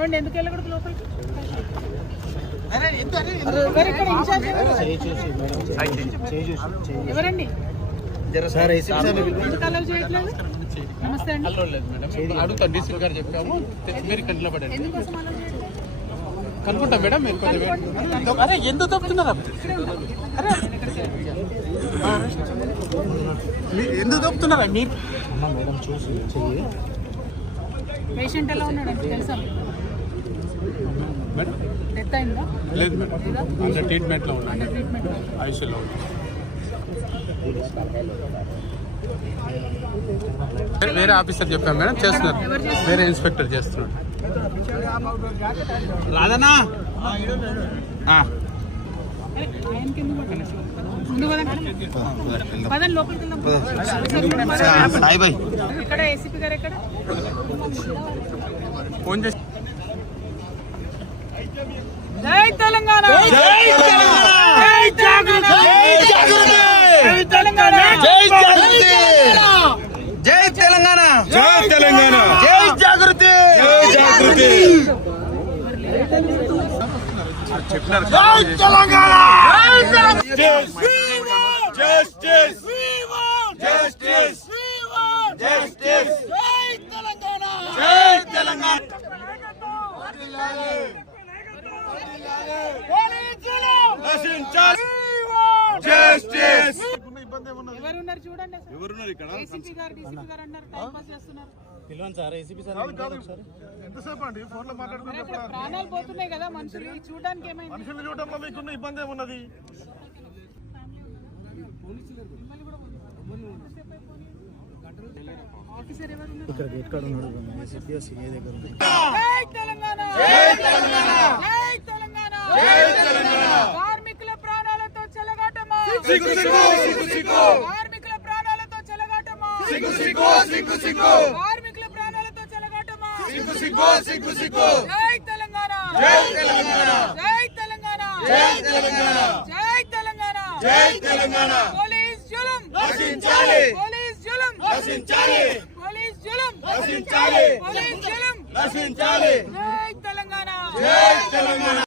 ఏమండి ఎందుకు వెళ్ళకూడదు లోపలికి? ఎవరండి ఎందుకు అలౌ చేయట్లేదు? నమస్తే అండి. అడుగుతా డీసీ గారు చెప్పాము, మీరు కంట్లో పడండి. ఎందుకోసం అలౌ చేయట్లేదు? కనుకుంటా మేడం. అరే ఎందుకు తప్పుతున్నారా? ఎందుకు తప్పుతున్నారా మీరు? పేషెంట్ ఎలా ఉన్నాడు తెలుసా? డెత్ అయిందా? లేదు మేడం, అండర్ ట్రీట్మెంట్లో ఉన్నాను. ఐసీయూలో ఉన్నాను. వేరే ఆఫీసర్ చెప్పాను మేడం, చేస్తున్నారు. వేరే ఇన్స్పెక్టర్ చేస్తున్నాడు. రాదన్నా ఇక్కడ ఏసీపీ గారు ఎక్కడ? ఫోన్ చేసి జై తెలంగాణ, జై తెలంగాణ, జై తెలంగాణ, జై జాగృతి, జై తెలంగాణ, జై తెలంగాణ, జై జాగృతి, జై జాగృతి, చెప్పినారు. జై తెలంగాణ, జస్టిస్, జస్టిస్, జస్టిస్, జై తెలంగాణ, జై తెలంగాణ. ఎవరున్నారు చూడండి. ఎవరున్నారు ఇక్కడ? ఏసీపీ గారు, డీసీపీ గారు అన్నారు, టైం పాస్ చేస్తున్నారు. ఎంతసేపు అండి ఫోన్ లో మాట్లాడుకుంటే ప్రాణాలు పోతున్నాయి కదా మనుషులు చూడడానికి. ఏమైంది? మనుషులు చూడటంలో మీకున్న ఇబ్బంది ఏమున్నది? ఆఫీసర్ ఎవరు? ఇక్కడ గేట్ కాడ ఉన్నాడు. జై తెలంగాణ, జై తెలంగాణ, జై తెలంగాణ, జై తెలంగాణ. కార్మికుల ప్రాణాలతో చెలగాటమా, సిగ్గు సిగ్గు, సిగ్గు సిగ్గు, కార్మికుల ప్రాణాలతో చెలగాటమా, సిగ్గు సిగ్గు, సిగ్గు సిగ్గు, కార్మికుల ప్రాణాలతో చెలగాటమా, సిగ్గు సిగ్గు, సిగ్గు సిగ్గు. జై తెలంగాణ, జై తెలంగాణ, జై తెలంగాణ, జై తెలంగాణ, జై తెలంగాణ, జై తెలంగాణ. పోలీస్ జులుం నశించాలి, పోలీస్ జులుం నశించాలి, పోలీస్ జులుం నశించాలి, పోలీస్ జులుం నశించాలి. జై తెలంగాణ. జై తెలంగాణ.